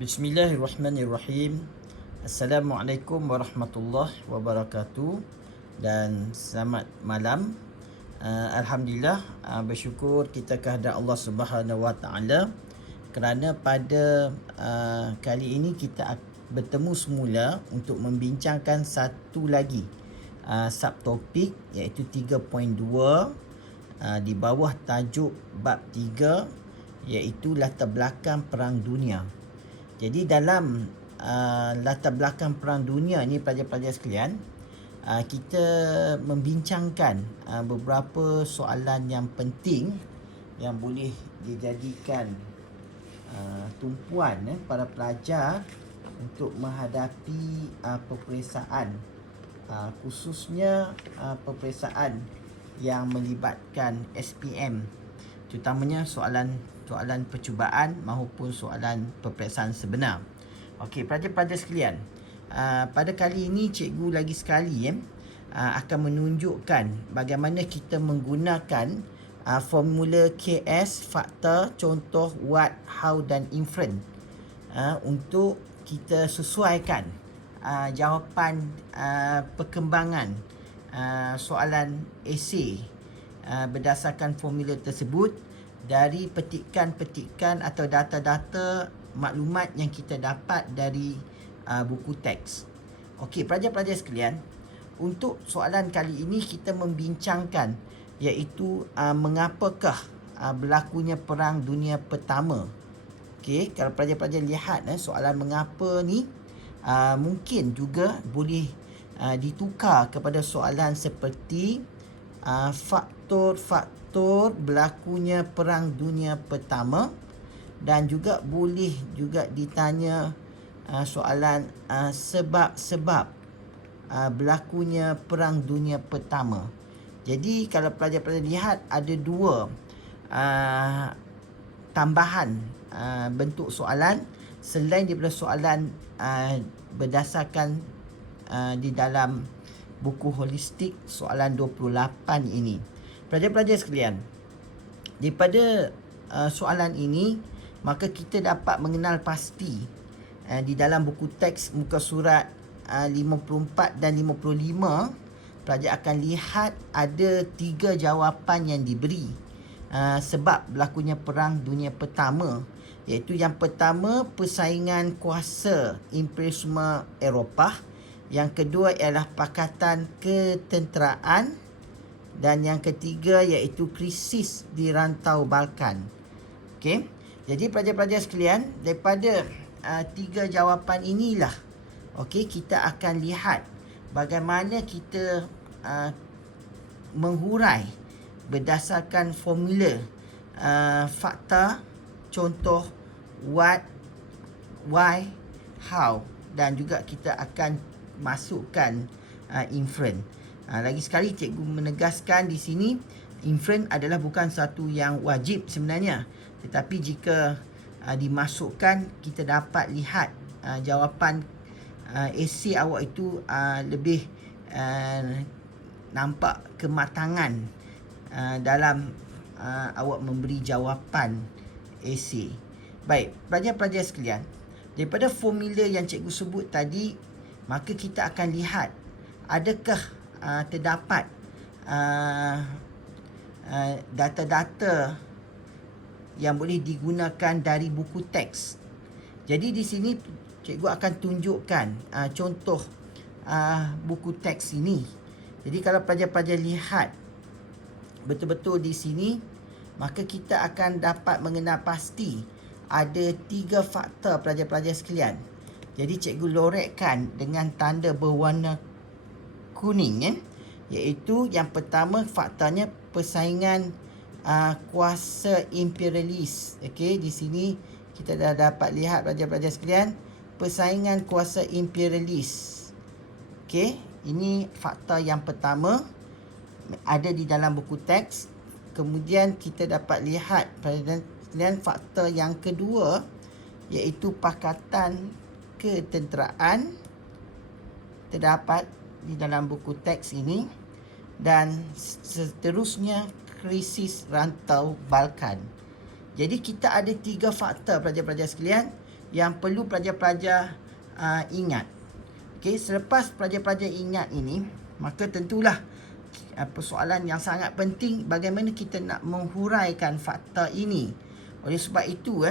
Bismillahirrahmanirrahim. Assalamualaikum warahmatullahi wabarakatuh dan selamat malam. Alhamdulillah, bersyukur kita kehadrat Allah Subhanahu Wa Taala kerana pada kali ini kita bertemu semula untuk membincangkan satu lagi subtopik iaitu 3.2 di bawah tajuk bab 3 iaitu latar belakang perang dunia. Jadi dalam latar belakang perang dunia ni pelajar-pelajar sekalian, kita membincangkan beberapa soalan yang penting yang boleh dijadikan tumpuan para pelajar untuk menghadapi peperiksaan, khususnya peperiksaan yang melibatkan SPM, terutamanya soalan percubaan maupun soalan peperiksaan sebenar. Okey, pelajar-pelajar sekalian, pada kali ini cikgu lagi sekali akan menunjukkan bagaimana kita menggunakan formula KS, fakta, contoh, what, how dan inference untuk kita sesuaikan jawapan perkembangan soalan esei berdasarkan formula tersebut dari petikan-petikan atau data-data maklumat yang kita dapat dari buku teks. Okey, pelajar-pelajar sekalian, untuk soalan kali ini kita membincangkan iaitu mengapakah berlakunya perang dunia pertama. Okey, kalau pelajar-pelajar lihat soalan mengapa ni mungkin juga boleh ditukar kepada soalan seperti faktor-faktor berlakunya perang dunia pertama, dan juga boleh juga ditanya soalan sebab-sebab berlakunya perang dunia pertama. Jadi kalau pelajar-pelajar lihat ada dua tambahan bentuk soalan selain daripada soalan berdasarkan di dalam buku holistik soalan 28 ini. Pelajar-pelajar sekalian, daripada soalan ini maka kita dapat mengenal pasti di dalam buku teks muka surat 54 dan 55, pelajar akan lihat ada 3 jawapan yang diberi sebab berlakunya perang dunia pertama, iaitu yang pertama persaingan kuasa imperialisme Eropah, yang kedua ialah pakatan ketenteraan, dan yang ketiga iaitu krisis di rantau Balkan. Okey, jadi pelajar-pelajar sekalian, daripada 3 jawapan inilah kita akan lihat bagaimana kita menghurai berdasarkan formula fakta, contoh, what, why, how, dan juga kita akan masukkan inference. Lagi sekali cikgu menegaskan di sini, inference adalah bukan satu yang wajib sebenarnya, tetapi jika dimasukkan kita dapat lihat jawapan esei awak itu lebih nampak kematangan dalam awak memberi jawapan esei. Baik, pelajar-pelajar sekalian, daripada formula yang cikgu sebut tadi, maka kita akan lihat adakah terdapat data-data yang boleh digunakan dari buku teks. Jadi di sini cikgu akan tunjukkan contoh buku teks ini. Jadi kalau pelajar-pelajar lihat betul-betul di sini, maka kita akan dapat mengenal pasti ada 3 faktor pelajar-pelajar sekalian. Jadi cikgu lorekkan dengan tanda berwarna kuning, iaitu yang pertama faktanya persaingan kuasa imperialis. Okey, di sini kita dah dapat lihat pelajar-pelajar sekalian, persaingan kuasa imperialis. Okey, ini fakta yang pertama ada di dalam buku teks. Kemudian kita dapat lihat pelajar sekalian fakta yang kedua iaitu pakatan ketenteraan terdapat di dalam buku teks ini, dan seterusnya krisis rantau Balkan. Jadi kita ada 3 faktor pelajar-pelajar sekalian yang perlu pelajar-pelajar ingat. Okey, selepas pelajar-pelajar ingat ini, maka tentulah persoalan yang sangat penting bagaimana kita nak menghuraikan fakta ini. Oleh sebab itu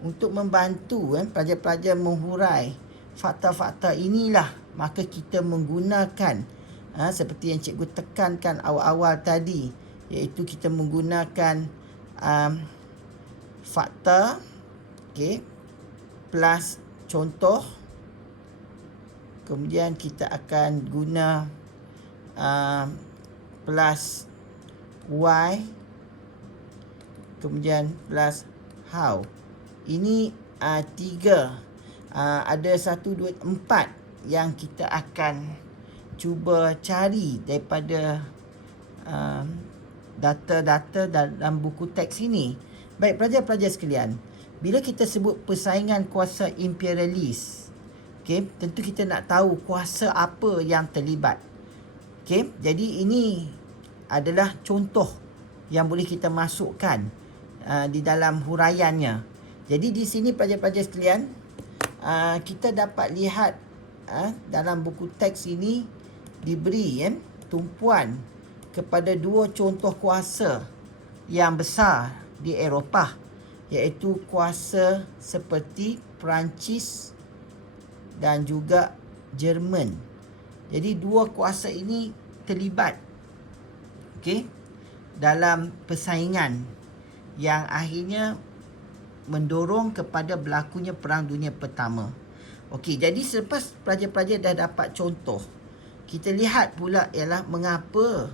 untuk membantu pelajar-pelajar menghurai fakta-fakta inilah, maka kita menggunakan seperti yang cikgu tekankan awal-awal tadi, iaitu kita menggunakan fakta, okey, plus contoh. Kemudian kita akan guna plus why, kemudian plus how. Ini 3, ada 1, 2, 4 yang kita akan cuba cari daripada data-data dalam buku teks ini. Baik pelajar-pelajar sekalian, bila kita sebut persaingan kuasa imperialis, okey, tentu kita nak tahu kuasa apa yang terlibat. Okey, jadi ini adalah contoh yang boleh kita masukkan di dalam huraiannya. Jadi di sini pelajar-pelajar sekalian, kita dapat lihat dalam buku teks ini diberi tumpuan kepada 2 contoh kuasa yang besar di Eropah, iaitu kuasa seperti Perancis dan juga Jerman. Jadi 2 kuasa ini terlibat, okey, dalam persaingan yang akhirnya mendorong kepada berlakunya Perang Dunia Pertama. Okey, jadi selepas pelajar-pelajar dah dapat contoh, kita lihat pula ialah mengapa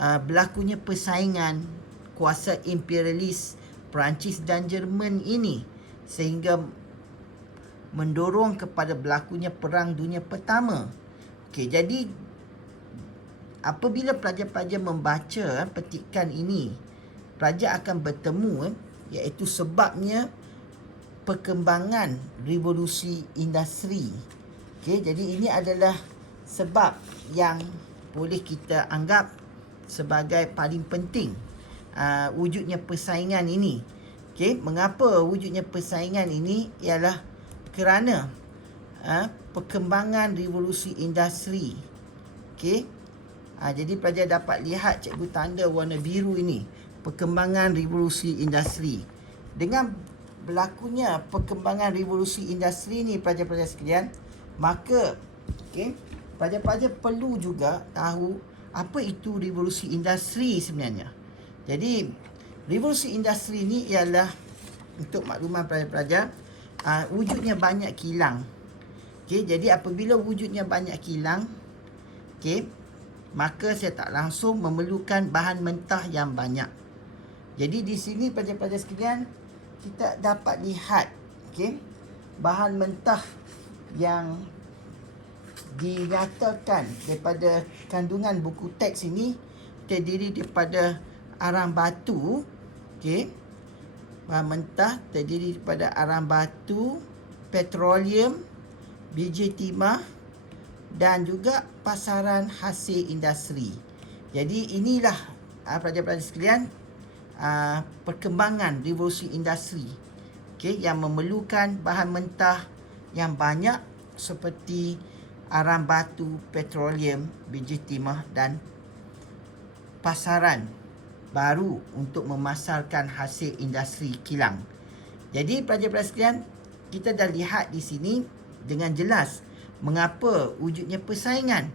berlakunya persaingan kuasa imperialis Perancis dan Jerman ini sehingga mendorong kepada berlakunya Perang Dunia Pertama. Okey, jadi apabila pelajar-pelajar membaca petikan ini, pelajar akan bertemu iaitu sebabnya perkembangan revolusi industri. Okey, jadi ini adalah sebab yang boleh kita anggap sebagai paling penting wujudnya persaingan ini. Okey, mengapa wujudnya persaingan ini ialah kerana perkembangan revolusi industri. Okey, jadi pelajar dapat lihat cikgu tanda warna biru ini, perkembangan revolusi industri. Dengan berlakunya perkembangan revolusi industri ini pelajar-pelajar sekalian, maka okey, pelajar-pelajar perlu juga tahu apa itu revolusi industri sebenarnya. Jadi revolusi industri ini ialah, untuk makluman pelajar-pelajar, wujudnya banyak kilang. Okey, jadi apabila wujudnya banyak kilang, okey, maka saya tak langsung memerlukan bahan mentah yang banyak. Jadi di sini pelajar-pelajar sekalian, kita dapat lihat, okey, bahan mentah yang dinyatakan daripada kandungan buku teks ini terdiri daripada arang batu. Okey, bahan mentah terdiri daripada arang batu, petroleum, biji timah dan juga pasaran hasil industri. Jadi inilah pelajar-pelajar sekalian, perkembangan revolusi industri, okey, yang memerlukan bahan mentah yang banyak seperti arang batu, petroleum, biji timah dan pasaran baru untuk memasarkan hasil industri kilang. Jadi pelajar-pelajar sekalian, kita dah lihat di sini dengan jelas mengapa wujudnya persaingan,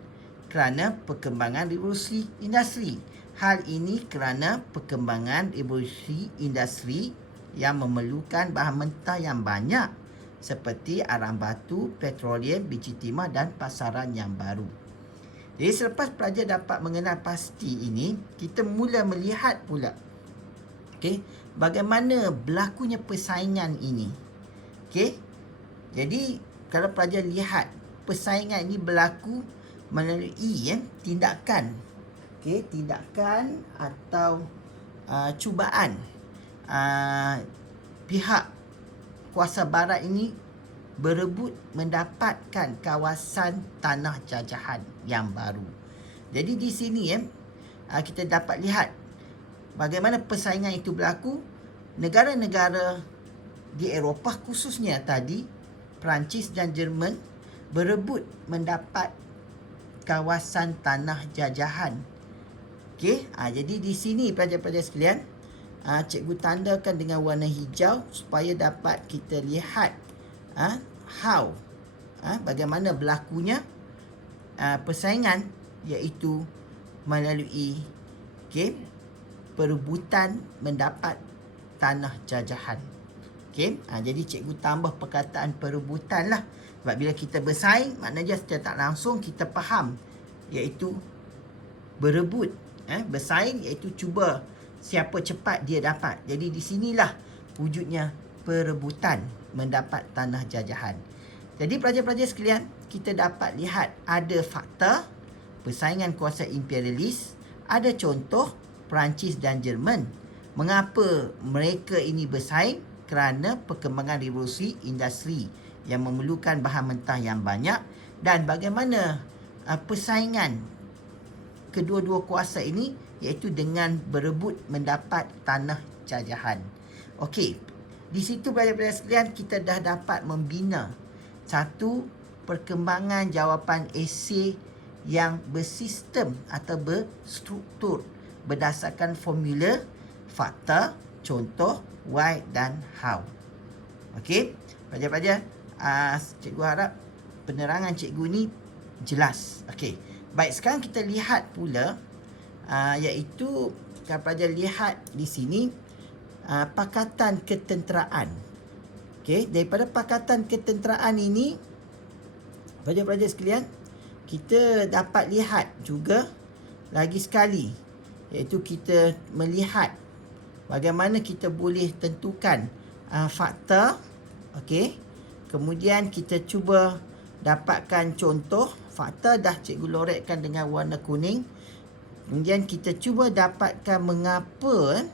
kerana perkembangan revolusi industri. Hal ini kerana perkembangan revolusi industri yang memerlukan bahan mentah yang banyak seperti arang batu, petroleum, biji timah dan pasaran yang baru. Jadi selepas pelajar dapat mengenal pasti ini, kita mula melihat pula, okey, bagaimana berlakunya persaingan ini. Okey, jadi kalau pelajar lihat persaingan ini berlaku melalui tindakan, okey, tindakan atau cubaan pihak kuasa barat ini berebut mendapatkan kawasan tanah jajahan yang baru. Jadi di sini kita dapat lihat bagaimana persaingan itu berlaku. Negara-negara di Eropah khususnya tadi, Perancis dan Jerman berebut mendapat kawasan tanah jajahan. Okey, jadi di sini pelajar-pelajar sekalian, cikgu tandakan dengan warna hijau supaya dapat kita lihat how bagaimana berlakunya persaingan, iaitu melalui perebutan mendapat tanah jajahan. Jadi cikgu tambah perkataan perebutan lah. Sebab bila kita bersaing, maknanya secara tak langsung kita faham, iaitu berebut. Bersaing iaitu cuba siapa cepat dia dapat. Jadi di sinilah wujudnya perebutan mendapat tanah jajahan. Jadi pelajar-pelajar sekalian, kita dapat lihat ada fakta persaingan kuasa imperialis, ada contoh Perancis dan Jerman. Mengapa mereka ini bersaing? Kerana perkembangan revolusi industri yang memerlukan bahan mentah yang banyak, dan bagaimana persaingan kedua-dua kuasa ini, iaitu dengan berebut mendapat tanah jajahan. Okey, di situ pelajar-pelajar sekalian kita dah dapat membina satu perkembangan jawapan esei yang bersistem atau berstruktur berdasarkan formula, fakta, contoh, why dan how. Okey, pelajar-pelajar, cikgu harap penerangan cikgu ni jelas. Okey, baik, sekarang kita lihat pula, iaitu kalau pelajar lihat di sini, pakatan ketenteraan. Okey, daripada pakatan ketenteraan ini, pelajar-pelajar sekalian, kita dapat lihat juga lagi sekali, iaitu kita melihat bagaimana kita boleh tentukan fakta. Okey, kemudian kita cuba dapatkan contoh. Fakta dah cikgu lorekkan dengan warna kuning. Kemudian kita cuba dapatkan mengapa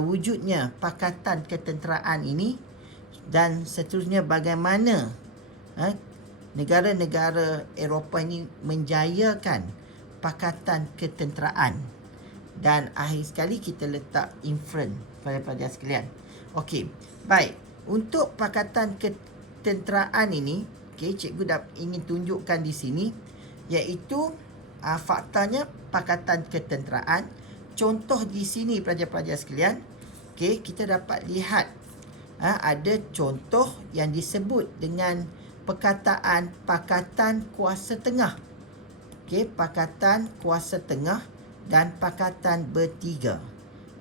wujudnya pakatan ketenteraan ini, dan seterusnya bagaimana negara-negara Eropah ini menjayakan pakatan ketenteraan. Dan akhir sekali kita letak inference pada pelajar sekalian. Okey, baik. Untuk pakatan ketenteraan ini, cikgu ingin tunjukkan di sini, iaitu faktanya pakatan ketenteraan. Contoh di sini pelajar-pelajar sekalian, kita dapat lihat ada contoh yang disebut dengan perkataan pakatan kuasa tengah. Pakatan kuasa tengah dan pakatan bertiga.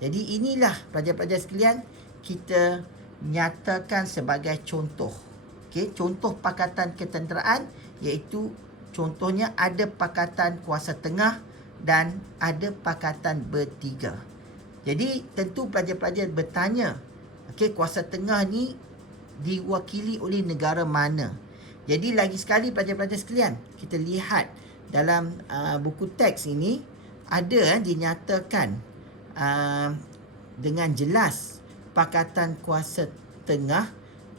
Jadi inilah pelajar-pelajar sekalian kita nyatakan sebagai contoh. Contoh pakatan ketenteraan, iaitu contohnya ada pakatan kuasa tengah dan ada pakatan bertiga. Jadi tentu pelajar-pelajar bertanya, kuasa tengah ni diwakili oleh negara mana? Jadi lagi sekali pelajar-pelajar sekalian, kita lihat dalam buku teks ini ada dinyatakan dengan jelas pakatan kuasa tengah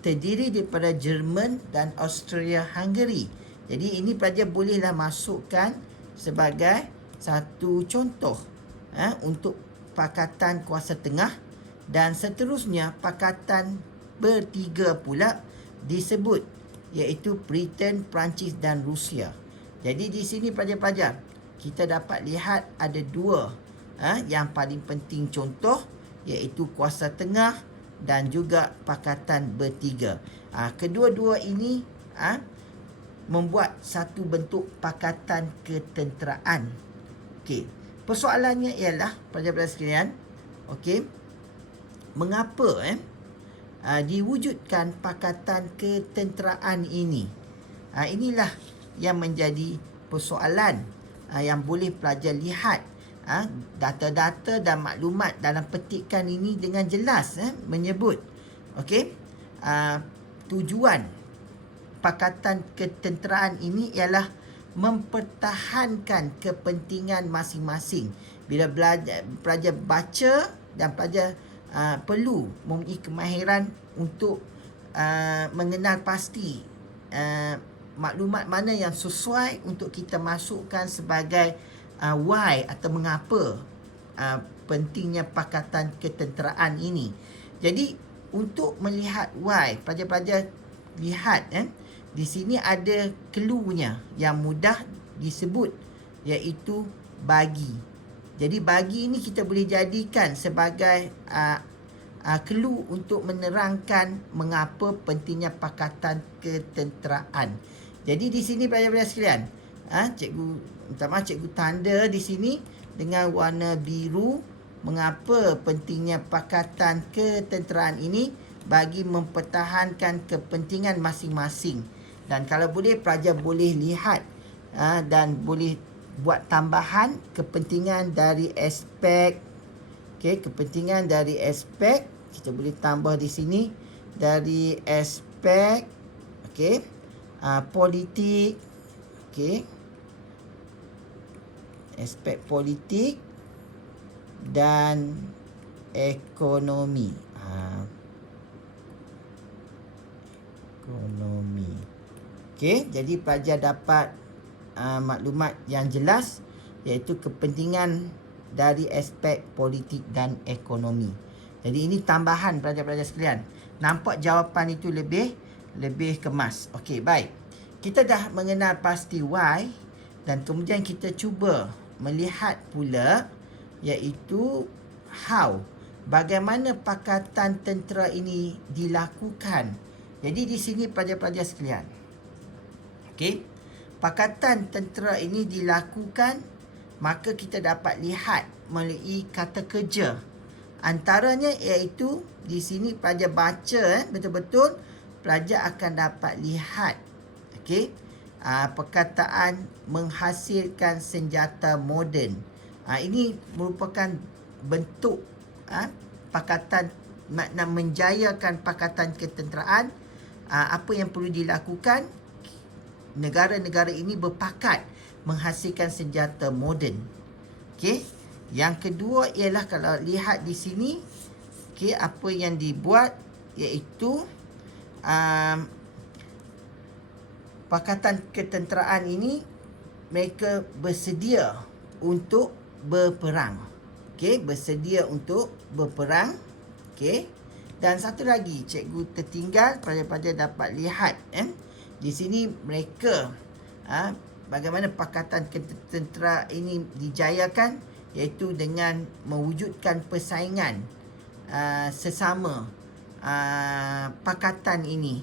terdiri daripada Jerman dan Austria-Hungary. Jadi ini pelajar bolehlah masukkan sebagai satu contoh untuk pakatan kuasa tengah, dan seterusnya pakatan bertiga pula disebut, iaitu Britain, Perancis dan Rusia. Jadi di sini pelajar-pelajar kita dapat lihat ada dua yang paling penting contoh, iaitu kuasa tengah dan juga pakatan bertiga. Kedua-dua ini membuat satu bentuk pakatan ketenteraan. Okey, persoalannya ialah pelajar-pelajar sekalian, mengapa diwujudkan pakatan ketenteraan ini? Inilah yang menjadi persoalan yang boleh pelajar lihat. Data-data dan maklumat dalam petikan ini dengan jelas menyebut tujuan pakatan ketenteraan ini ialah mempertahankan kepentingan masing-masing. Bila pelajar baca dan pelajar perlu mempunyai kemahiran untuk mengenal pasti maklumat mana yang sesuai untuk kita masukkan sebagai why atau mengapa pentingnya pakatan ketenteraan ini. Jadi untuk melihat Y, pelajar-pelajar lihat di sini ada clue-nya yang mudah disebut, iaitu bagi. Jadi bagi ini kita boleh jadikan sebagai clue untuk menerangkan mengapa pentingnya pakatan ketenteraan. Jadi di sini pelajar-pelajar sekalian, cikgu minta maaf, cikgu tanda di sini dengan warna biru mengapa pentingnya pakatan ketenteraan ini bagi mempertahankan kepentingan masing-masing. Dan kalau boleh pelajar boleh lihat dan boleh buat tambahan kepentingan dari aspek, kepentingan dari aspek kita boleh tambah di sini dari aspek politik, aspek politik dan ekonomi. Jadi pelajar dapat maklumat yang jelas, iaitu kepentingan dari aspek politik dan ekonomi. Jadi ini tambahan pelajar-pelajar sekalian. Nampak jawapan itu lebih kemas. Okey, baik. Kita dah mengenal pasti Y dan kemudian kita cuba melihat pula iaitu how, bagaimana pakatan tentera ini dilakukan. Jadi di sini pelajar-pelajar sekalian, pakatan tentera ini dilakukan, maka kita dapat lihat melalui kata kerja. Antaranya iaitu di sini pelajar baca betul-betul, pelajar akan dapat lihat perkataan menghasilkan senjata moden. Ini merupakan bentuk pakatan, makna menjayakan pakatan ketenteraan. Apa yang perlu dilakukan? Negara-negara ini berpakat menghasilkan senjata moden. Yang kedua ialah kalau lihat di sini, apa yang dibuat iaitu pakatan ketenteraan ini mereka bersedia untuk berperang. Bersedia untuk berperang. Dan satu lagi cikgu tertinggal, pelajar-pelajar dapat lihat di sini mereka bagaimana pakatan ketentera ini dijayakan, iaitu dengan mewujudkan persaingan sesama pakatan ini.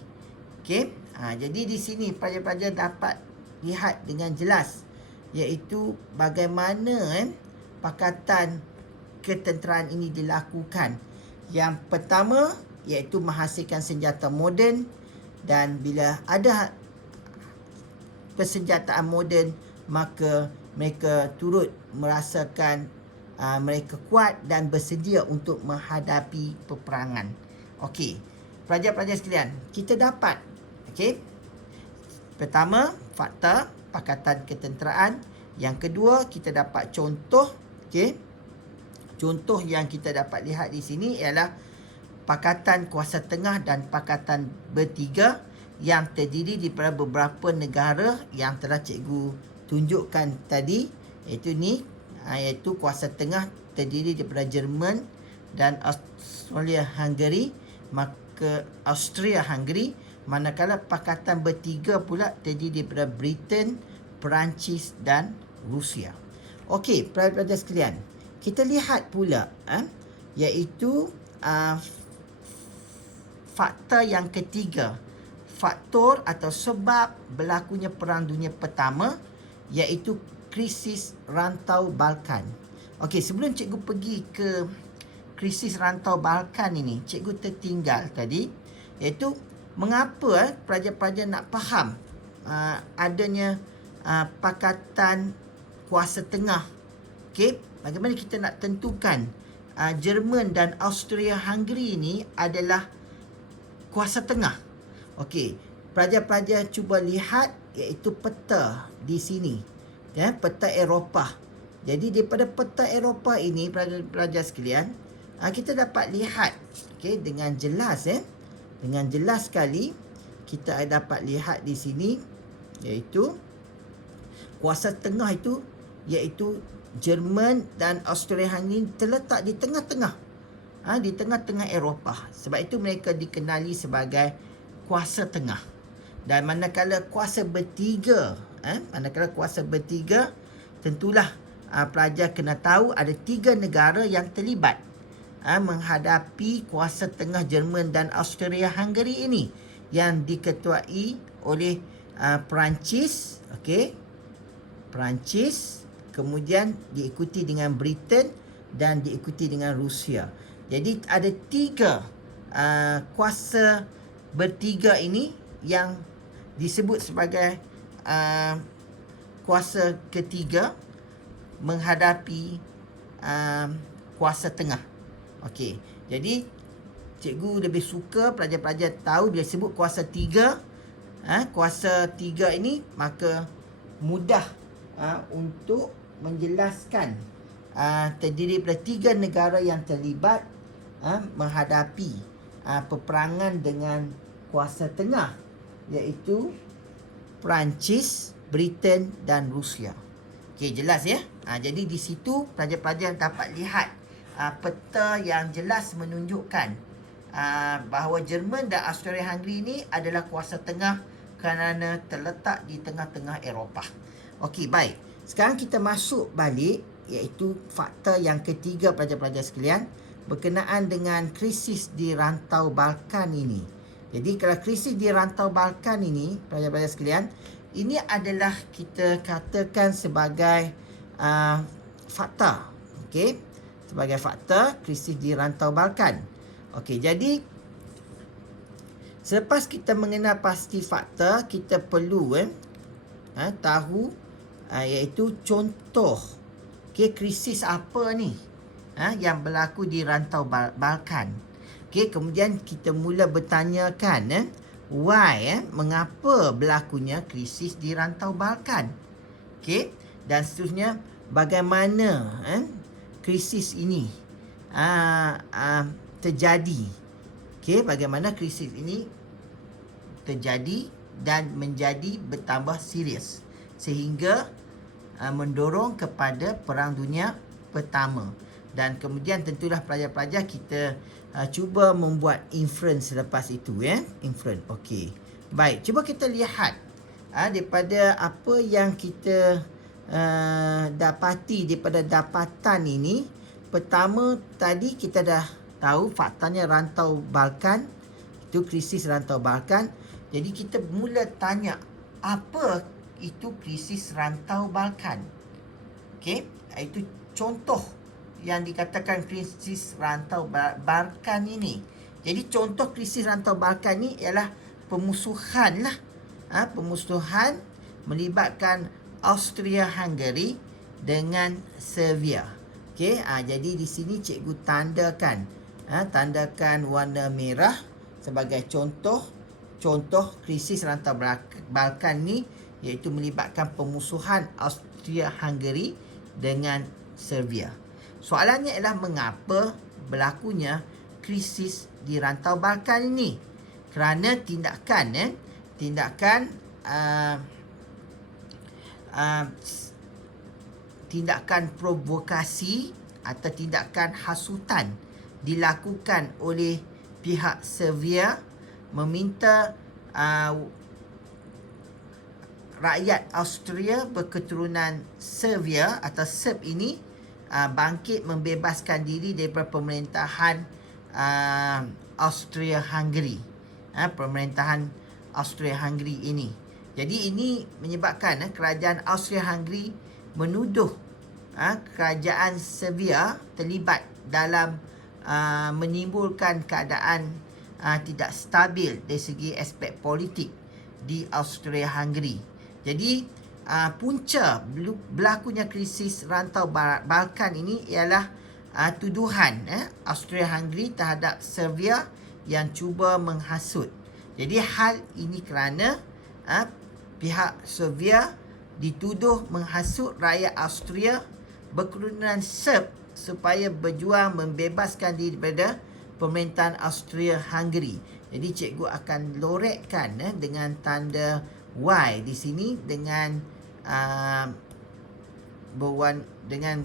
Jadi di sini pelajar-pelajar dapat lihat dengan jelas, iaitu bagaimana pakatan ketenteraan ini dilakukan. Yang pertama iaitu menghasilkan senjata moden, dan bila ada persenjataan moden, maka mereka turut merasakan mereka kuat dan bersedia untuk menghadapi peperangan. Pelajar-pelajar sekalian, kita dapat pertama, fakta pakatan ketenteraan. Yang kedua, kita dapat contoh. Contoh yang kita dapat lihat di sini ialah pakatan kuasa tengah dan pakatan bertiga yang terdiri daripada beberapa negara yang telah cikgu tunjukkan tadi, iaitu kuasa tengah terdiri daripada Jerman dan Austria-Hungary, manakala pakatan bertiga pula terdiri daripada Britain, Perancis dan Rusia. Pelajar-pelajar sekalian, kita lihat pula iaitu fakta yang ketiga, faktor atau sebab berlakunya Perang Dunia Pertama, iaitu krisis rantau Balkan. Sebelum cikgu pergi ke krisis rantau Balkan ini, cikgu tertinggal tadi, iaitu mengapa pelajar-pelajar nak faham adanya pakatan kuasa tengah. Bagaimana kita nak tentukan Jerman dan Austria-Hungary ini adalah kuasa tengah. Pelajar-pelajar cuba lihat iaitu peta di sini, peta Eropah. Jadi daripada peta Eropah ini, pelajar-pelajar sekalian, kita dapat lihat dengan jelas, dengan jelas sekali kita dapat lihat di sini, iaitu kuasa tengah itu iaitu Jerman dan Austria-Hungary terletak di tengah-tengah di tengah-tengah Eropah. Sebab itu mereka dikenali sebagai kuasa tengah. Dan manakala kuasa bertiga, tentulah pelajar kena tahu ada 3 negara yang terlibat menghadapi kuasa tengah Jerman dan Austria-Hungary ini yang diketuai oleh Perancis, okey. Perancis, kemudian diikuti dengan Britain dan diikuti dengan Rusia. Jadi ada 3 kuasa bertiga ini yang disebut sebagai kuasa ketiga menghadapi kuasa tengah. Okey. Jadi cikgu lebih suka pelajar-pelajar tahu bila sebut kuasa tiga, kuasa tiga ini maka mudah untuk menjelaskan terdiri daripada 3 negara yang terlibat menghadapi peperangan dengan kuasa tengah, iaitu Perancis, Britain dan Rusia. Okey, jelas ya? Jadi di situ pelajar-pelajar dapat lihat peta yang jelas menunjukkan bahawa Jerman dan Austria-Hungary ini adalah kuasa tengah kerana terletak di tengah-tengah Eropah. Okey, baik. Sekarang kita masuk balik, iaitu fakta yang ketiga pelajar-pelajar sekalian, berkenaan dengan krisis di rantau Balkan ini. Jadi kalau krisis di rantau Balkan ini, pelajar-pelajar sekalian, ini adalah kita katakan sebagai fakta. Okey, sebagai fakta krisis di rantau Balkan. Okey, jadi selepas kita mengenal pasti fakta, kita perlu tahu iaitu contoh krisis apa ni yang berlaku di rantau Balkan. Kemudian kita mula bertanyakan why, mengapa berlakunya krisis di rantau Balkan. Dan seterusnya bagaimana krisis ini terjadi. Bagaimana krisis ini terjadi dan menjadi bertambah serius sehingga mendorong kepada Perang Dunia Pertama. Dan kemudian tentulah pelajar-pelajar kita cuba membuat inference selepas itu, inference. Okey. Baik, cuba kita lihat daripada apa yang kita dapati daripada dapatan ini. Pertama tadi kita dah tahu faktanya rantau Balkan, itu krisis rantau Balkan. Jadi kita mula tanya, apa itu krisis rantau Balkan? Itu contoh yang dikatakan krisis rantau Balkan ini. Jadi contoh krisis rantau Balkan ini ialah pemusuhan lah. Pemusuhan melibatkan Austria-Hungary dengan Serbia. Jadi di sini cikgu tandakan warna merah sebagai contoh krisis rantau Balkan ni, iaitu melibatkan pemusuhan Austria-Hungary dengan Serbia. Soalannya ialah mengapa berlakunya krisis di rantau Balkan ini? Kerana tindakan provokasi atau tindakan hasutan dilakukan oleh pihak Serbia meminta rakyat Austria berketurunan Serbia atau Serb ini bangkit membebaskan diri daripada pemerintahan Austria-Hungary. Pemerintahan Austria-Hungary ini. Jadi ini menyebabkan kerajaan Austria-Hungary menuduh kerajaan Serbia terlibat dalam menimbulkan keadaan tidak stabil dari segi aspek politik di Austria-Hungary. Jadi punca berlakunya krisis rantau Balkan ini ialah tuduhan Austria-Hungary terhadap Serbia yang cuba menghasut. Jadi hal ini kerana pihak Serbia dituduh menghasut rakyat Austria berketurunan Serb supaya berjuang membebaskan diri daripada pemerintahan Austria-Hungary. Jadi cikgu akan lorekkan dengan tanda Y di sini dengan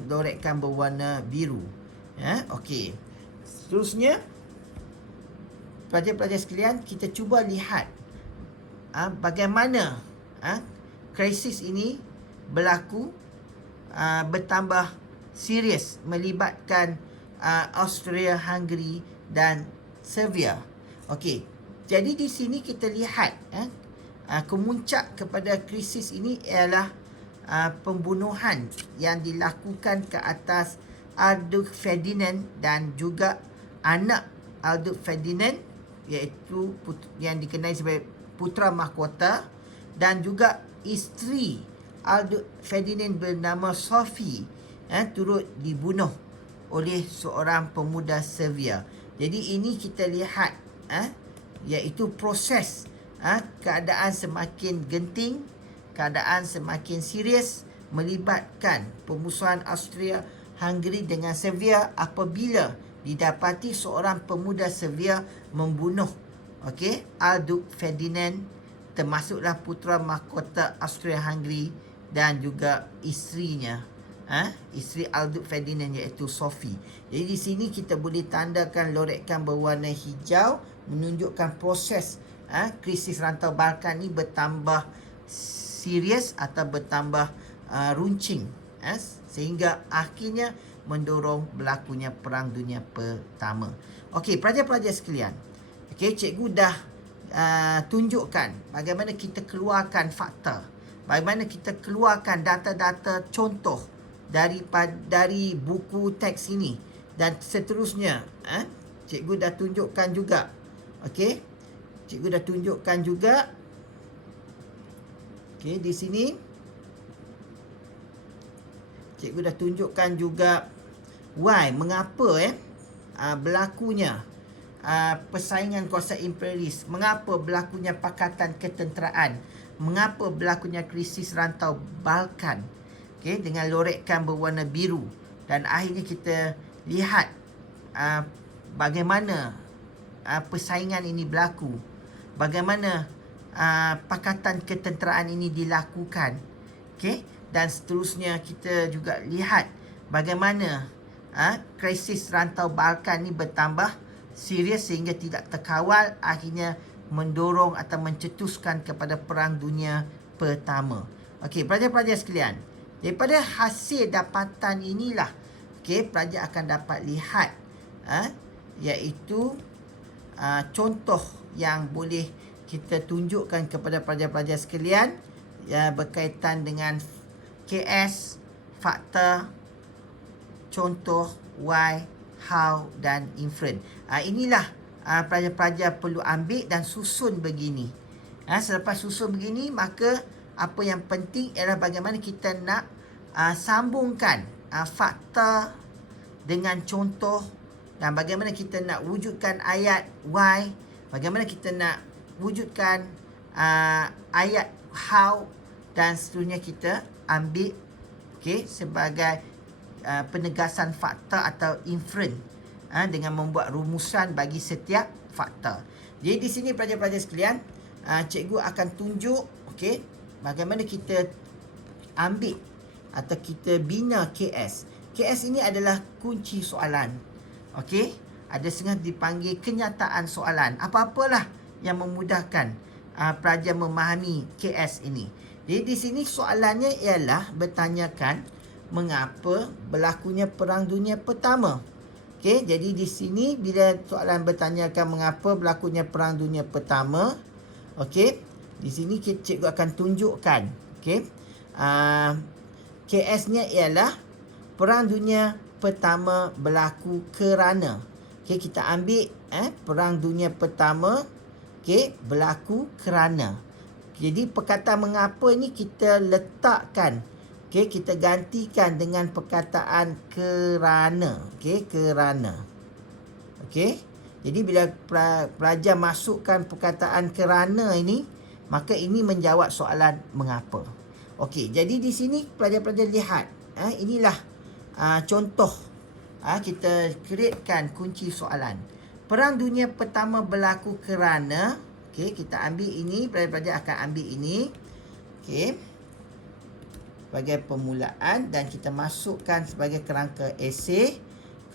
lorekkan berwarna biru. Okey. Seterusnya, pelajar-pelajar sekalian, kita cuba lihat bagaimana krisis ini berlaku, bertambah serius melibatkan Austria, Hungary dan Serbia. Okey. Jadi di sini kita lihat kemuncak kepada krisis ini ialah pembunuhan yang dilakukan ke atas Adolf Ferdinand dan juga anak Adolf Ferdinand, iaitu yang dikenali sebagai putera mahkota, dan juga isteri Adolf Ferdinand bernama Sophie turut dibunuh oleh seorang pemuda Serbia. Jadi ini kita lihat iaitu proses keadaan semakin genting, keadaan semakin serius melibatkan pemusuhan Austria Hungary dengan Serbia apabila didapati seorang pemuda Serbia membunuh Adolf Ferdinand, termasuklah putera mahkota Austria Hungary dan juga isterinya, isteri Adolf Ferdinand, iaitu Sophie. Jadi di sini kita boleh tandakan lorekan berwarna hijau menunjukkan proses krisis rantau Balkan ni bertambah serius atau bertambah runcing, sehingga akhirnya mendorong berlakunya Perang Dunia Pertama. Okey, pelajar-pelajar sekalian, cikgu dah tunjukkan bagaimana kita keluarkan fakta, bagaimana kita keluarkan data-data contoh dari buku teks ini, dan seterusnya. Cikgu dah tunjukkan juga. Cikgu dah tunjukkan juga. Di sini cikgu dah tunjukkan juga why, mengapa berlakunya persaingan kuasa imperialis, mengapa berlakunya pakatan ketenteraan, mengapa berlakunya krisis rantau Balkan, dengan lorekan berwarna biru. Dan akhirnya kita lihat bagaimana persaingan ini berlaku, bagaimana pakatan ketenteraan ini dilakukan. Dan seterusnya kita juga lihat bagaimana krisis rantau Balkan ini bertambah serius sehingga tidak terkawal, akhirnya mendorong atau mencetuskan kepada Perang Dunia Pertama. Pelajar-pelajar sekalian, daripada hasil dapatan inilah pelajar akan dapat lihat iaitu contoh yang boleh kita tunjukkan kepada pelajar-pelajar sekalian berkaitan dengan KS, fakta, contoh, why, how dan inference. Inilah pelajar-pelajar perlu ambil dan susun begini. Selepas susun begini, maka apa yang penting ialah bagaimana kita nak sambungkan fakta dengan contoh, dan bagaimana kita nak wujudkan ayat why, bagaimana kita nak wujudkan ayat how, dan seterusnya kita ambil sebagai penegasan fakta atau inference dengan membuat rumusan bagi setiap fakta. Jadi di sini pelajar-pelajar sekalian, cikgu akan tunjuk bagaimana kita ambil atau kita bina KS. KS ini adalah kunci soalan. Ada setengah dipanggil kenyataan soalan. Apa-apalah yang memudahkan pelajar memahami KS ini. Jadi di sini soalannya ialah bertanyakan mengapa berlakunya Perang Dunia Pertama. Jadi di sini bila soalan bertanyakan mengapa berlakunya Perang Dunia Pertama, di sini cikgu akan tunjukkan KS-nya ialah Perang Dunia Pertama berlaku kerana. Kita ambil Perang Dunia Pertama berlaku kerana. Jadi perkataan mengapa ni kita letakkan, kita gantikan dengan perkataan kerana. Kerana. Jadi bila pelajar masukkan perkataan kerana ini, maka ini menjawab soalan mengapa. Jadi di sini pelajar-pelajar lihat, inilah contoh. Kita createkan kunci soalan. Perang Dunia Pertama berlaku kerana, kita ambil ini, pelajar-pelajar akan ambil ini sebagai permulaan, dan kita masukkan sebagai kerangka esei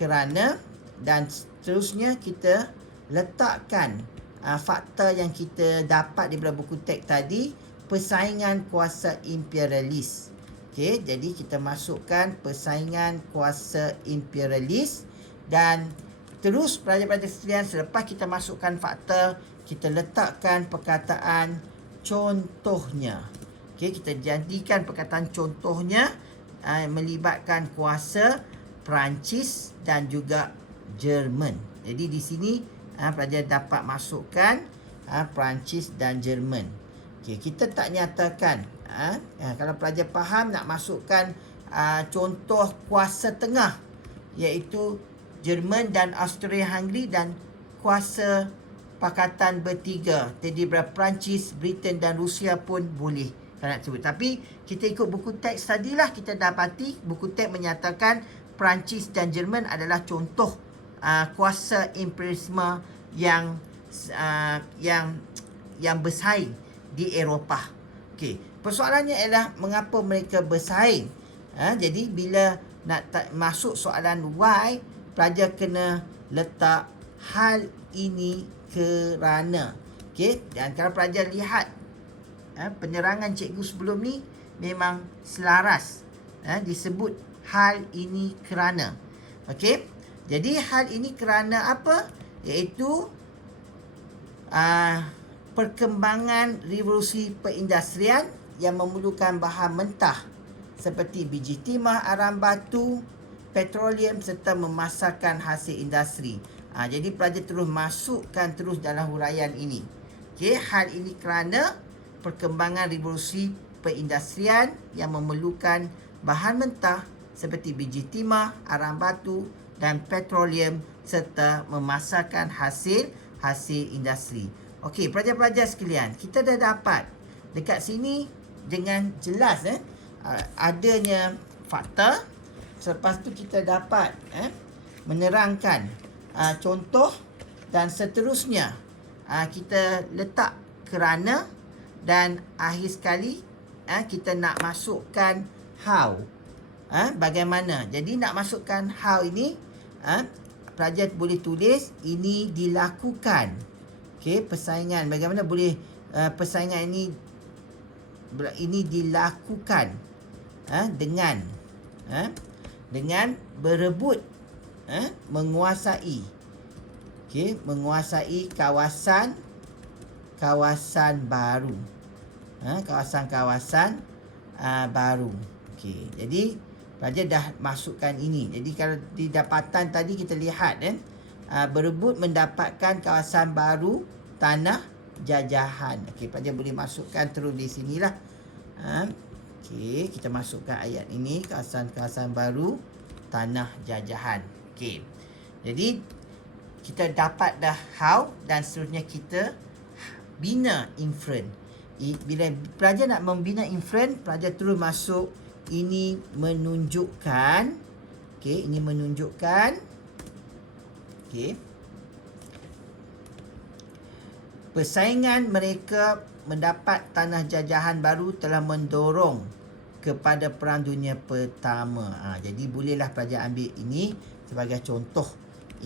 kerana dan seterusnya kita letakkan fakta yang kita dapat daripada buku teks tadi, persaingan kuasa imperialis. Okey, jadi kita masukkan persaingan kuasa imperialis dan terus pelajar-pelajar sekalian, selepas kita masukkan fakta, kita letakkan perkataan contohnya. Okey, kita jadikan perkataan contohnya melibatkan kuasa Perancis dan juga Jerman. Jadi di sini pelajar dapat masukkan Perancis dan Jerman. Okey, kita tak nyatakan. Kalau pelajar faham nak masukkan contoh kuasa tengah, iaitu Jerman dan Austria-Hungary, dan kuasa Pakatan Bertiga terdiri daripada Perancis, Britain dan Rusia pun boleh kalau nak sebut. Tapi kita ikut buku teks tadilah, kita dapati buku teks menyatakan Perancis dan Jerman adalah contoh kuasa imperialisme yang bersaing di Eropah. Okey, persoalannya ialah mengapa mereka bersaing. Jadi bila nak masuk soalan why, pelajar kena letak hal ini kerana. Okey, dan kalau pelajar lihat penerangan cikgu sebelum ni memang selaras. Disebut hal ini kerana. Okey, jadi hal ini kerana apa? Iaitu perkembangan revolusi perindustrian yang memerlukan bahan mentah seperti biji timah, arang batu, petroleum serta memasarkan hasil industri. Jadi pelajar terus masukkan terus dalam huraian ini. Okey, hal ini kerana perkembangan revolusi perindustrian yang memerlukan bahan mentah seperti biji timah, arang batu dan petroleum serta memasarkan hasil industri. Okey, pelajar-pelajar sekalian, kita dah dapat dekat sini dengan jelas adanya fakta. Selepas tu kita dapat menerangkan contoh dan seterusnya kita letak kerana, dan akhir sekali kita nak masukkan how. Bagaimana? Jadi nak masukkan how ini, pelajar boleh tulis ini dilakukan. Okey, persaingan. Bagaimana boleh persaingan ini dilakukan dengan berebut menguasai. Okey, menguasai kawasan baru. Kawasan baru. Okey, jadi pelajar dah masukkan ini. Jadi kalau di dapatan tadi kita lihat berebut mendapatkan kawasan baru tanah jajahan. Okey, pelajar boleh masukkan terus di sinilah. Okey, kita masukkan ayat ini, kawasan baru tanah jajahan. Okey, jadi kita dapat dah how dan seterusnya kita bina inferen. Bila pelajar nak membina inferen, pelajar terus masuk ini menunjukkan. Okey, ini menunjukkan. Okey, persaingan mereka mendapat tanah jajahan baru telah mendorong kepada Perang Dunia Pertama. Jadi bolehlah pelajar ambil ini sebagai contoh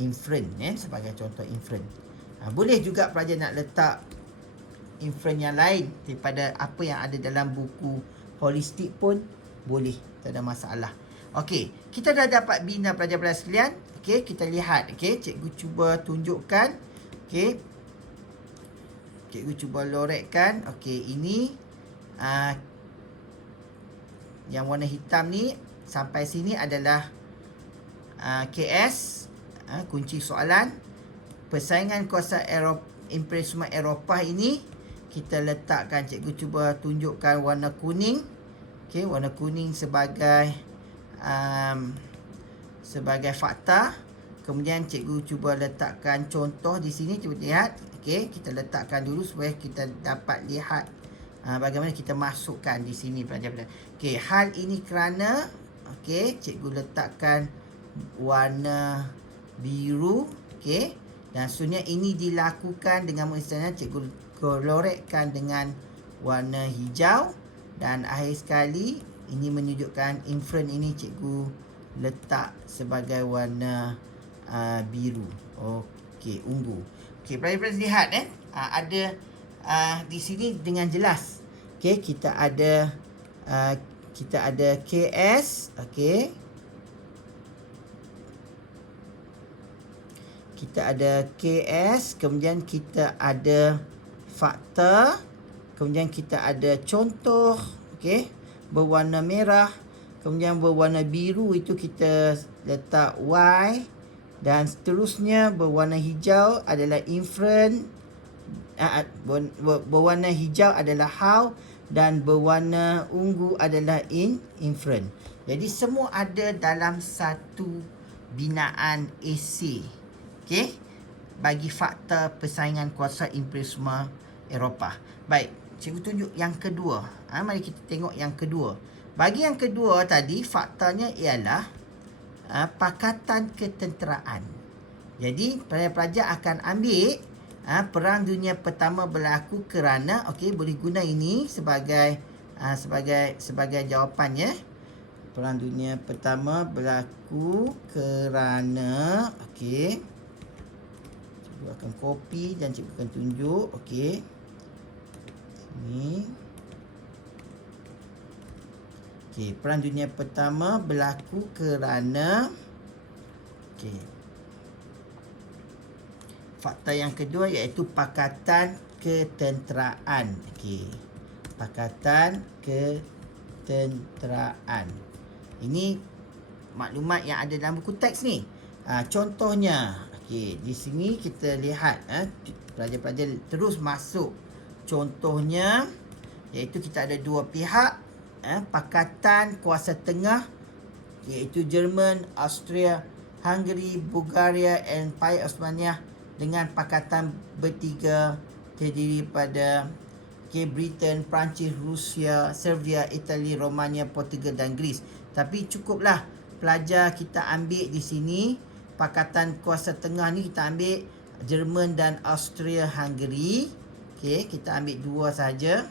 inferen, sebagai contoh inferen. Boleh juga pelajar nak letak inferen yang lain daripada apa yang ada dalam buku holistik pun boleh, tak ada masalah. Okey, kita dah dapat bina pelajar-pelajar sekalian. Okey, kita lihat. Okey, cikgu cuba tunjukkan. Okey, cikgu cuba lorekkan. Okey, ini yang warna hitam ni sampai sini adalah KS, kunci soalan. Persaingan kuasa imperialisme Eropah ini kita letakkan, cikgu cuba tunjukkan warna kuning. Okey, warna kuning sebagai fakta. Kemudian cikgu cuba letakkan contoh di sini, cuba lihat. Okey, kita letakkan dulu supaya kita dapat lihat bagaimana kita masukkan di sini pelajar-pelajar. Okey, hal ini kerana, okey, cikgu letakkan warna biru. Okey, dan seterusnya ini dilakukan dengan mengistilahkan, cikgu lorekkan dengan warna hijau. Dan akhir sekali ini menunjukkan inferen ini cikgu letak sebagai warna biru. Okey, ungu. Okey, pelajar-pelajar lihat ada di sini dengan jelas. Okey, kita ada KS, okey. Kita ada KS, kemudian kita ada fakta, kemudian kita ada contoh, okey, berwarna merah, kemudian berwarna biru itu kita letak Y, dan seterusnya berwarna hijau adalah inferen, berwarna hijau adalah how, dan berwarna ungu adalah inferen. Jadi semua ada dalam satu binaan esei. Okey, bagi fakta persaingan kuasa imperialisme Eropah. Baik, cikgu tunjuk yang kedua. Mari kita tengok yang kedua. Bagi yang kedua tadi, faktanya ialah pakatan ketenteraan. Jadi, pelajar-pelajar akan ambil Perang Dunia Pertama berlaku kerana, okey, boleh guna ini sebagai jawapannya. Perang Dunia Pertama berlaku kerana, okey. Cikgu akan copy dan cikgu akan tunjuk. Okey. Sini. Okey, Perang Dunia Pertama berlaku kerana, okey, fakta yang kedua iaitu pakatan ketenteraan. Okey. Pakatan ketenteraan. Ini maklumat yang ada dalam buku teks ni. Contohnya, okey, di sini kita lihat pelajar-pelajar terus masuk. Contohnya iaitu kita ada dua pihak, pakatan kuasa tengah iaitu Jerman, Austria, Hungary, Bulgaria, Empire Osmaniyah dengan pakatan bertiga terdiri pada Britain, Perancis, Rusia, Serbia, Itali, Romania, Portugal dan Greece. Tapi cukuplah pelajar kita ambil di sini pakatan kuasa tengah ni, kita ambil Jerman dan Austria Hungary. Okey, kita ambil dua saja.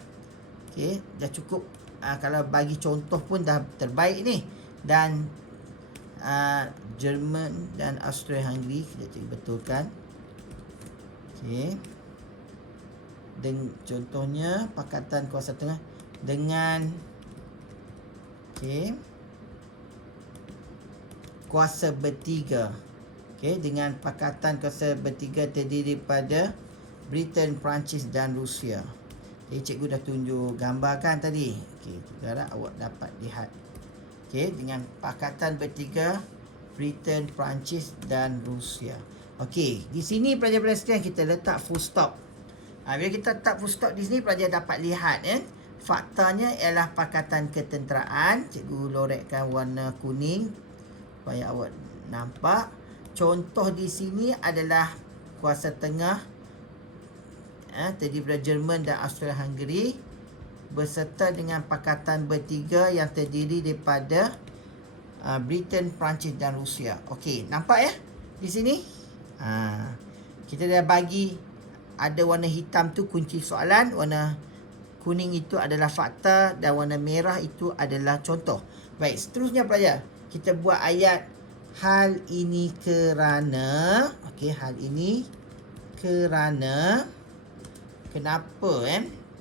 Okey, dah cukup. Kalau bagi contoh pun dah terbaik ni. Dan Jerman dan Austria Hungary kita cuba betulkan. Okey. Dan contohnya pakatan kuasa tengah dengan kuasa bertiga. Okey, dengan pakatan kuasa bertiga terdiri pada Britain, Perancis dan Rusia. Jadi cikgu dah tunjuk gambar kan tadi. Okey, harap awak dapat lihat. Okey, dengan pakatan bertiga Britain, Perancis dan Rusia. Okey, di sini pelajar-pelajar sekalian kita letak full stop. Bila kita letak full stop di sini, pelajar dapat lihat faktanya ialah pakatan ketenteraan. Cikgu lorekkan warna kuning supaya awak nampak. Contoh di sini adalah kuasa tengah terdiri daripada Jerman dan Austria Hungary berserta dengan pakatan bertiga yang terdiri daripada Britain, Perancis dan Rusia. Okey, nampak ya di sini? Kita dah bagi ada warna hitam tu kunci soalan, warna kuning itu adalah fakta dan warna merah itu adalah contoh. Baik, seterusnya pelajar, kita buat ayat hal ini kerana, okey, hal ini kerana kenapa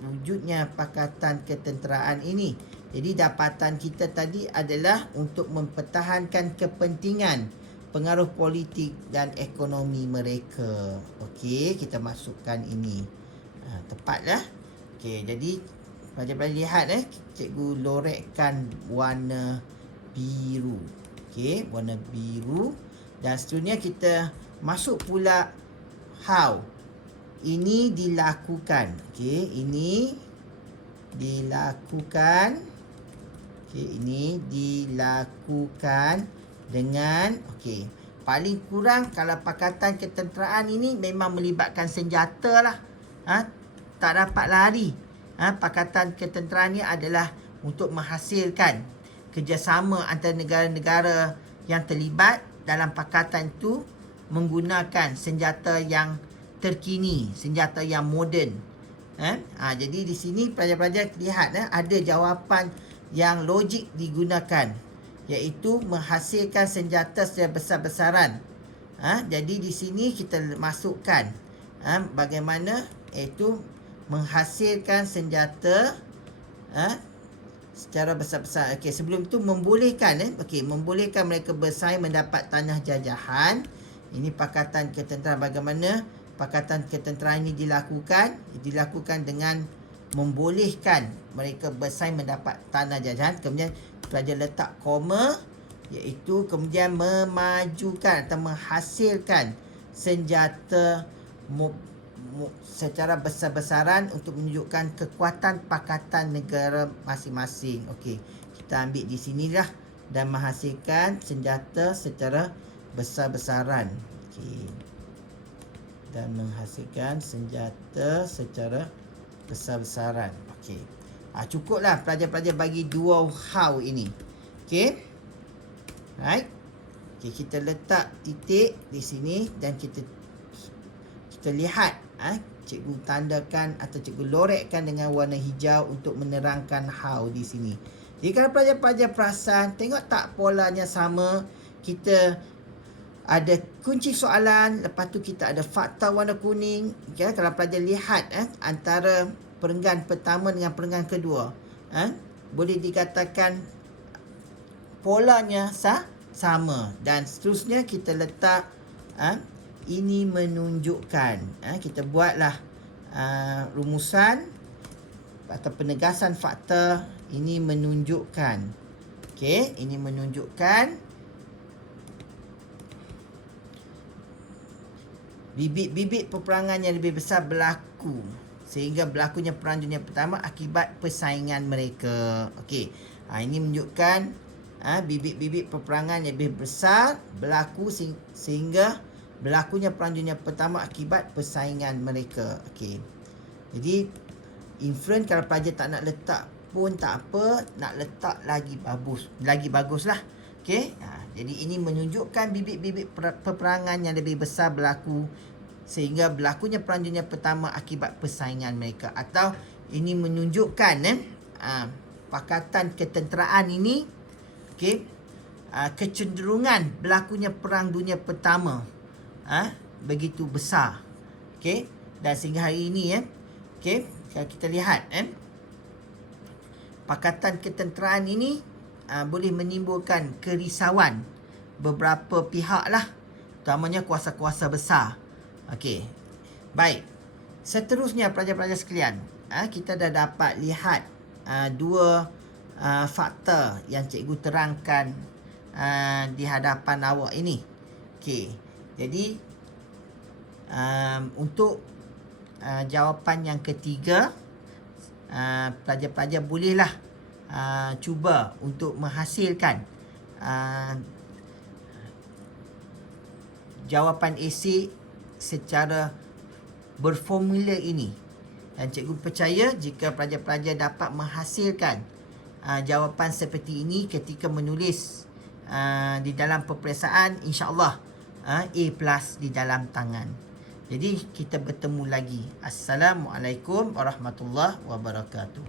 wujudnya pakatan ketenteraan ini. Jadi dapatan kita tadi adalah untuk mempertahankan kepentingan pengaruh politik dan ekonomi mereka. Okey, kita masukkan ini. Tepatlah. Okey, jadi pelajar-pelajar lihat cikgu lorekkan warna biru. Okey, warna biru. Dan seterusnya kita masuk pula how. Ini dilakukan. Okey, ini dilakukan. Okey, ini dilakukan dengan, okey, paling kurang kalau pakatan ketenteraan ini memang melibatkan senjata lah. Tak dapat lari. Pakatan ketenteraan ini adalah untuk menghasilkan kerjasama antara negara-negara yang terlibat dalam pakatan itu menggunakan senjata yang terkini, senjata yang moden. Jadi di sini pelajar-pelajar lihat ada jawapan yang logik digunakan, iaitu menghasilkan senjata secara besar-besaran Jadi di sini kita masukkan bagaimana iaitu menghasilkan senjata secara besar-besar. Okey, sebelum tu membolehkan membolehkan mereka bersaing mendapat tanah jajahan. Ini pakatan ketenteraan. Bagaimana pakatan ketenteraan ini dilakukan? Dilakukan dengan membolehkan mereka bersaing mendapat tanah jajahan. Kemudian pelajar letak koma, iaitu kemudian memajukan atau menghasilkan senjata secara besar-besaran untuk menunjukkan kekuatan pakatan negara masing-masing. Okey, kita ambil di sinilah, dan menghasilkan senjata secara besar-besaran. Okey, dan menghasilkan senjata secara besar-besaran. Okey, cukuplah pelajar-pelajar bagi dua how ini. Okey, right. Okey, kita letak titik di sini dan kita lihat cikgu tandakan atau cikgu lorekkan dengan warna hijau untuk menerangkan how di sini. Jadi kalau pelajar-pelajar perasan, tengok tak polanya sama. Kita ada kunci soalan, lepas tu kita ada fakta warna kuning. Okay, kalau pelajar lihat antara perenggan pertama dengan perenggan kedua, boleh dikatakan polanya sama. Dan seterusnya kita letak ini menunjukkan, kita buatlah rumusan atau penegasan fakta. Ini menunjukkan, okey, ini menunjukkan bibit-bibit peperangan yang lebih besar berlaku sehingga berlakunya Perang Dunia Pertama akibat persaingan mereka. Okey, ini menunjukkan bibit-bibit peperangan yang lebih besar berlaku sehingga berlakunya Perang Dunia Pertama akibat persaingan mereka. Okey, jadi inference kalau pelajar tak nak letak pun tak apa, nak letak lagi baguslah. Okey, jadi ini menunjukkan bibit-bibit peperangan yang lebih besar berlaku sehingga berlakunya Perang Dunia Pertama akibat persaingan mereka. Atau ini menunjukkan pakatan ketenteraan ini, okey, kecenderungan berlakunya Perang Dunia Pertama begitu besar. Okey, dan sehingga hari ini okey, kalau kita lihat pakatan ketenteraan ini boleh menimbulkan kerisauan beberapa pihak lah, terutamanya kuasa-kuasa besar. Okey, baik. Seterusnya pelajar-pelajar sekalian, kita dah dapat lihat dua fakta yang cikgu terangkan di hadapan awak ini. Okey, jadi untuk jawapan yang ketiga, pelajar-pelajar bolehlah cuba untuk menghasilkan jawapan esei secara berformula ini. Dan cikgu percaya jika pelajar-pelajar dapat menghasilkan jawapan seperti ini ketika menulis di dalam peperiksaan, insya-Allah A+ di dalam tangan. Jadi kita bertemu lagi. Assalamualaikum warahmatullahi wabarakatuh.